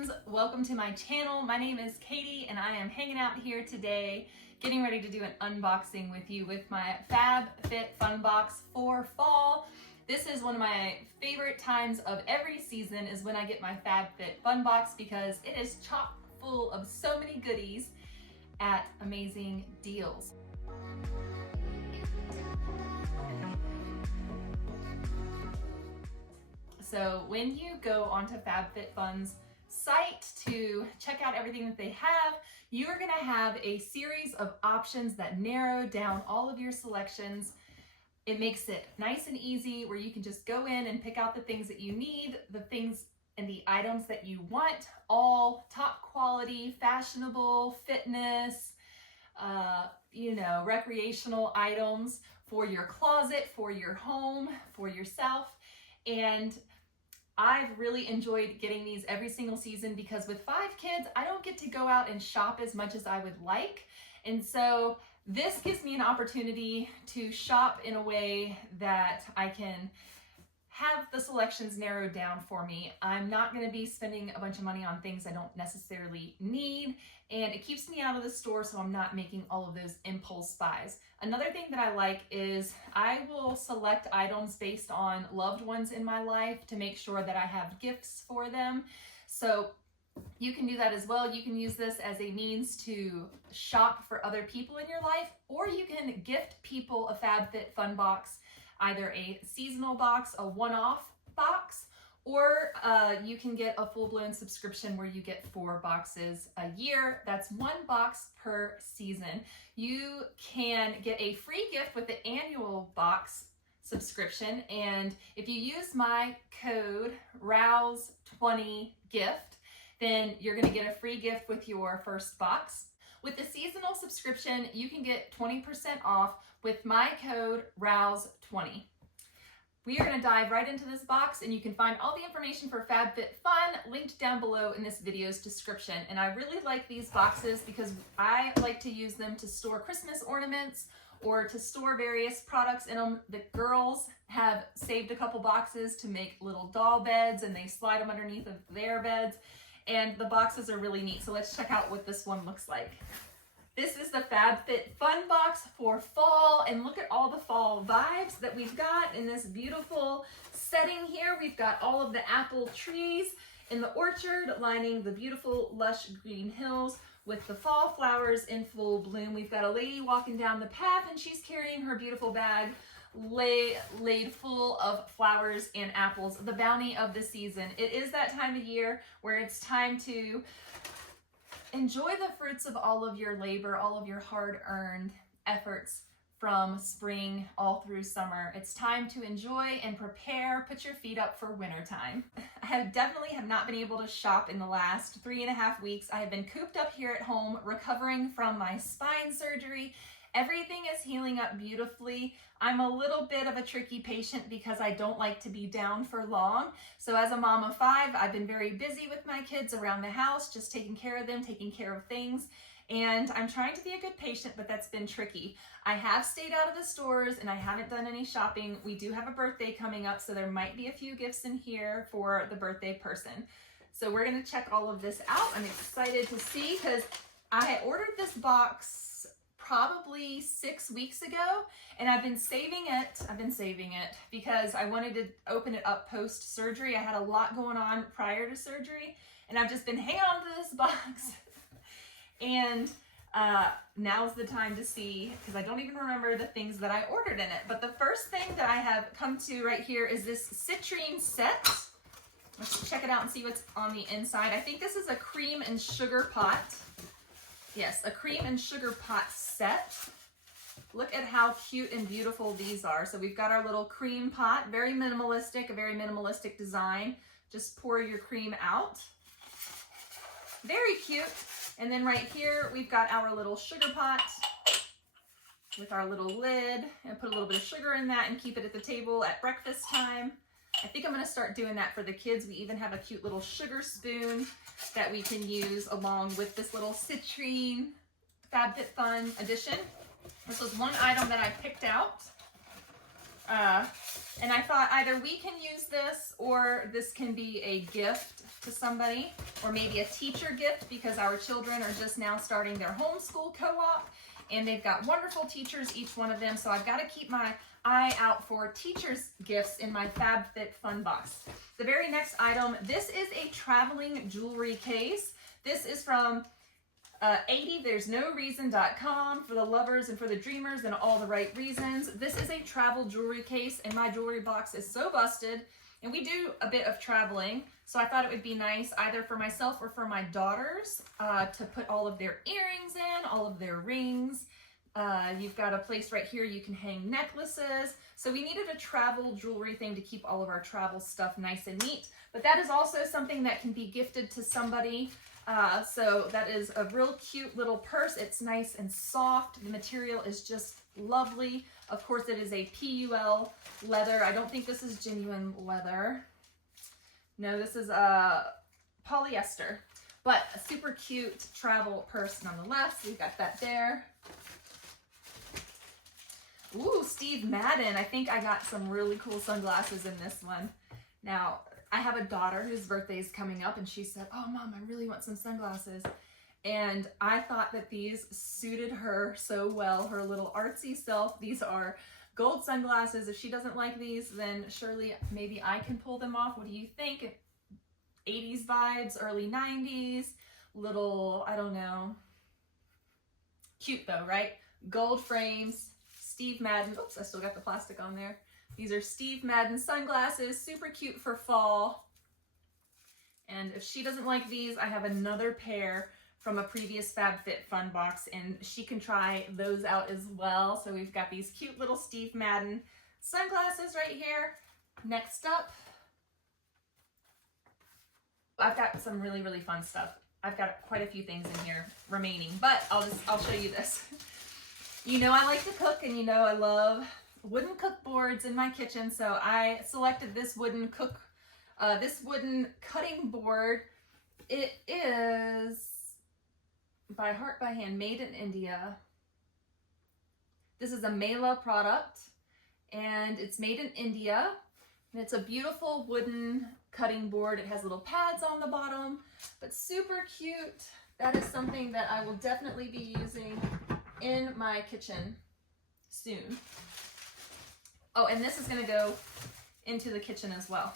friends, welcome to my channel. My name is Katie and I am hanging out here today getting ready to do an unboxing with you with my FabFit Fun Box for fall. This is one of my favorite times of every season is when I get my FabFit Fun Box because it is chock full of so many goodies at amazing deals. So when you go onto FabFitFun's site to check out everything that they have, you're gonna have a series of options that narrow down all of your selections. It makes it nice and easy where you can just go in and pick out the things that you need, the things and the items that you want, all top quality, fashionable, fitness, recreational items for your closet, for your home, for yourself. And I've really enjoyed getting these every single season because with 5 kids, I don't get to go out and shop as much as I would like. And so this gives me an opportunity to shop in a way that I can have the selections narrowed down for me. I'm not going to be spending a bunch of money on things I don't necessarily need, and it keeps me out of the store so I'm not making all of those impulse buys. Another thing that I like is I will select items based on loved ones in my life to make sure that I have gifts for them. So you can do that as well. You can use this as a means to shop for other people in your life, or you can gift people a FabFit Fun Box, either a seasonal box, a one-off box, or you can get a full-blown subscription where you get 4 boxes a year. That's 1 box per season. You can get a free gift with the annual box subscription, and if you use my code ROUSE20GIFT, then you're gonna get a free gift with your first box. With the seasonal subscription, you can get 20% off with my code ROUSE20. We are going to dive right into this box, and you can find all the information for FabFitFun linked down below in this video's description. And I really like these boxes because I like to use them to store Christmas ornaments or to store various products in them. The girls have saved a couple boxes to make little doll beds, and they slide them underneath of their beds. And the boxes are really neat. So let's check out what this one looks like. This is the FabFit Fun Box for fall, and look at all the fall vibes that we've got in this beautiful setting here. We've got all of the apple trees in the orchard lining the beautiful lush green hills with the fall flowers in full bloom. We've got a lady walking down the path, and she's carrying her beautiful bag laid full of flowers and apples, the bounty of the season. It is that time of year where it's time to enjoy the fruits of all of your labor, all of your hard-earned efforts from spring all through summer. It's time to enjoy and prepare, put your feet up for wintertime. I definitely have not been able to shop in the last 3.5 weeks. I have been cooped up here at home, recovering from my spine surgery. Everything is healing up beautifully. I'm a little bit of a tricky patient because I don't like to be down for long. So as a mom of 5, I've been very busy with my kids around the house, just taking care of them, taking care of things. And I'm trying to be a good patient, but that's been tricky. I have stayed out of the stores and I haven't done any shopping. We do have a birthday coming up, so there might be a few gifts in here for the birthday person. So we're gonna check all of this out. I'm excited to see because I ordered this box probably 6 weeks ago, and I've been saving it because I wanted to open it up post-surgery. I had a lot going on prior to surgery, and I've just been hanging on to this box. And now's the time to see, because I don't even remember the things that I ordered in it. But the first thing that I have come to right here is this citrine set. Let's check it out and see what's on the inside. I think this is a cream and sugar pot. Yes, a cream and sugar pot set. Look at how cute and beautiful these are. So we've got our little cream pot, very minimalistic, a very minimalistic design. Just pour your cream out. Very cute. And then right here, we've got our little sugar pot with our little lid, and put a little bit of sugar in that and keep it at the table at breakfast time. I think I'm gonna start doing that for the kids. We even have a cute little sugar spoon that we can use along with this little citrine FabFitFun edition. This was one item that I picked out. And I thought either we can use this or this can be a gift to somebody, or maybe a teacher gift, because our children are just now starting their homeschool co-op and they've got wonderful teachers, each one of them. So I've got to keep my eye out for teachers' gifts in my FabFitFun box. The very next item, this is a traveling jewelry case. This is from 80there'snoreason.com for the lovers and for the dreamers and all the right reasons. This is a travel jewelry case, and my jewelry box is so busted, and we do a bit of traveling, so I thought it would be nice either for myself or for my daughters to put all of their earrings in, all of their rings. You've got a place right here you can hang necklaces. So we needed a travel jewelry thing to keep all of our travel stuff nice and neat. But that is also something that can be gifted to somebody. So that is a real cute little purse. It's nice and soft. The material is just lovely. Of course, it is a PUL leather. I don't think this is genuine leather. No, this is polyester. But a super cute travel purse nonetheless. We've got that there. Ooh, Steve Madden. I think I got some really cool sunglasses in this one. Now, I have a daughter whose birthday is coming up, and she said, "Oh, Mom, I really want some sunglasses." And I thought that these suited her so well, her little artsy self. These are gold sunglasses. If she doesn't like these, then surely maybe I can pull them off. What do you think? 80s vibes, early 90s, little, I don't know. Cute though, right? Gold frames, Steve Madden. Oops, I still got the plastic on there. These are Steve Madden sunglasses, super cute for fall. And if she doesn't like these, I have another pair from a previous FabFitFun box, and she can try those out as well. So we've got these cute little Steve Madden sunglasses right here. Next up, I've got some really, really fun stuff. I've got quite a few things in here remaining, but I'll show you this. You know I like to cook, and you know I love wooden cook boards in my kitchen, so I selected this wooden cutting board. It is by Heart by Hand, made in India. This is a Mela product, and it's made in India, and it's a beautiful wooden cutting board. It has little pads on the bottom, but super cute. That is something that I will definitely be using in my kitchen soon. Oh, and this is going to go into the kitchen as well.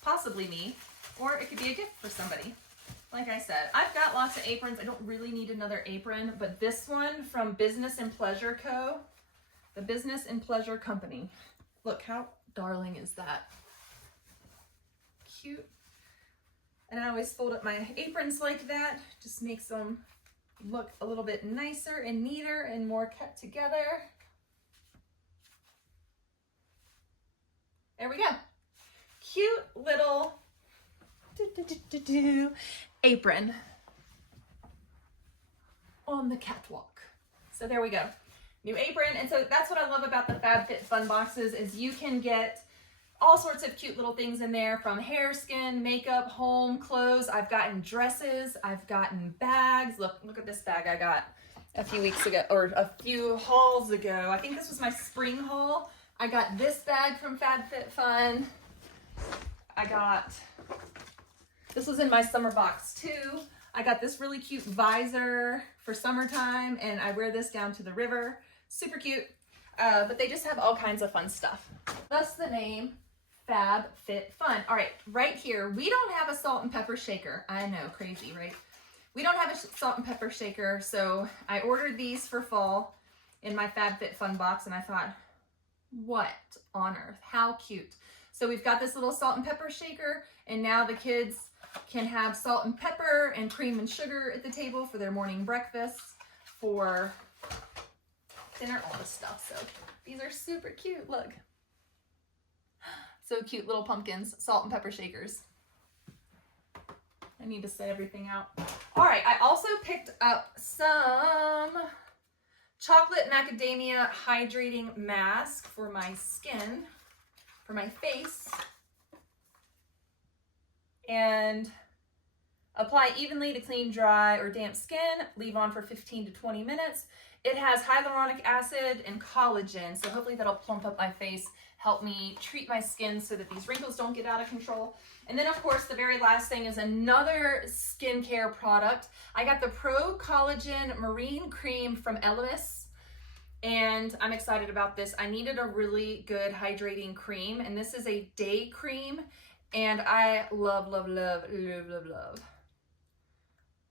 Possibly me, or it could be a gift for somebody. Like I said, I've got lots of aprons. I don't really need another apron, but this one from Business and Pleasure Co., the Business and Pleasure Company. Look, how darling is that? Cute. And I always fold up my aprons like that. Just makes them look a little bit nicer and neater and more kept together. There we go. Cute little apron on the catwalk. So there we go. New apron. And so that's what I love about the FabFitFun boxes is you can get all sorts of cute little things in there, from hair, skin, makeup, home, clothes. I've gotten dresses. I've gotten bags. Look at this bag I got a few weeks ago, or a few hauls ago. I think this was my spring haul. I got this bag from FabFitFun. This was in my summer box too. I got this really cute visor for summertime, and I wear this down to the river. Super cute. But they just have all kinds of fun stuff. Thus the name FabFitFun. All right, right here, we don't have a salt and pepper shaker. I know, crazy, right? We don't have a salt and pepper shaker, so I ordered these for fall in my FabFitFun box, and I thought, what on earth? How cute. So we've got this little salt and pepper shaker, and now the kids can have salt and pepper and cream and sugar at the table for their morning breakfast, for dinner, all this stuff. So these are super cute. Look. So cute, little pumpkins, salt and pepper shakers. I need to set everything out. All right, I also picked up some chocolate macadamia hydrating mask for my skin, for my face, and Apply evenly to clean, dry, or damp skin. Leave on for 15 to 20 minutes. It has hyaluronic acid and collagen, so hopefully that'll plump up my face, help me treat my skin so that these wrinkles don't get out of control. And then of course the very last thing is another skincare product. I got the Pro Collagen Marine Cream from Elemis, and I'm excited about this. I needed a really good hydrating cream, and this is a day cream, and I love, love, love, love, love, love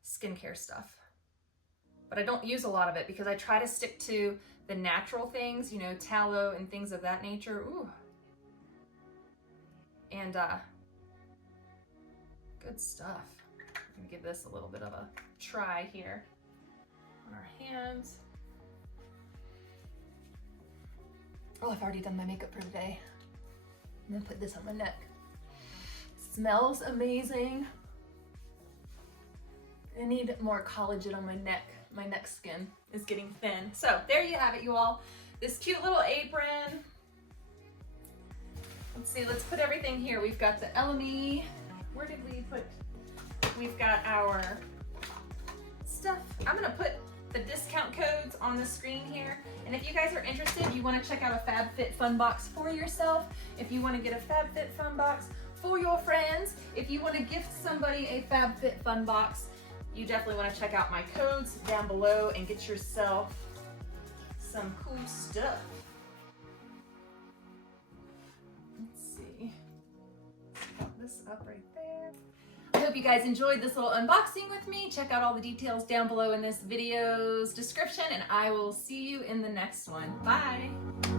skincare stuff. But I don't use a lot of it because I try to stick to the natural things, you know, tallow and things of that nature. Ooh. And good stuff. I'm gonna give this a little bit of a try here on our hands. Oh, I've already done my makeup for today. I'm gonna put this on my neck. Smells amazing. I need more collagen on my neck. My neck skin is getting thin. So there you have it, you all. This cute little apron. Let's see, let's put everything here. We've got the LME. Where did we put? We've got our stuff. I'm gonna put the discount codes on the screen here. And if you guys are interested, you wanna check out a FabFitFun box for yourself. If you wanna get a FabFitFun box for your friends, if you wanna gift somebody a FabFitFun box, you definitely want to check out my codes down below and get yourself some cool stuff. Let's see. Put this up right there. I hope you guys enjoyed this little unboxing with me. Check out all the details down below in this video's description, and I will see you in the next one. Bye.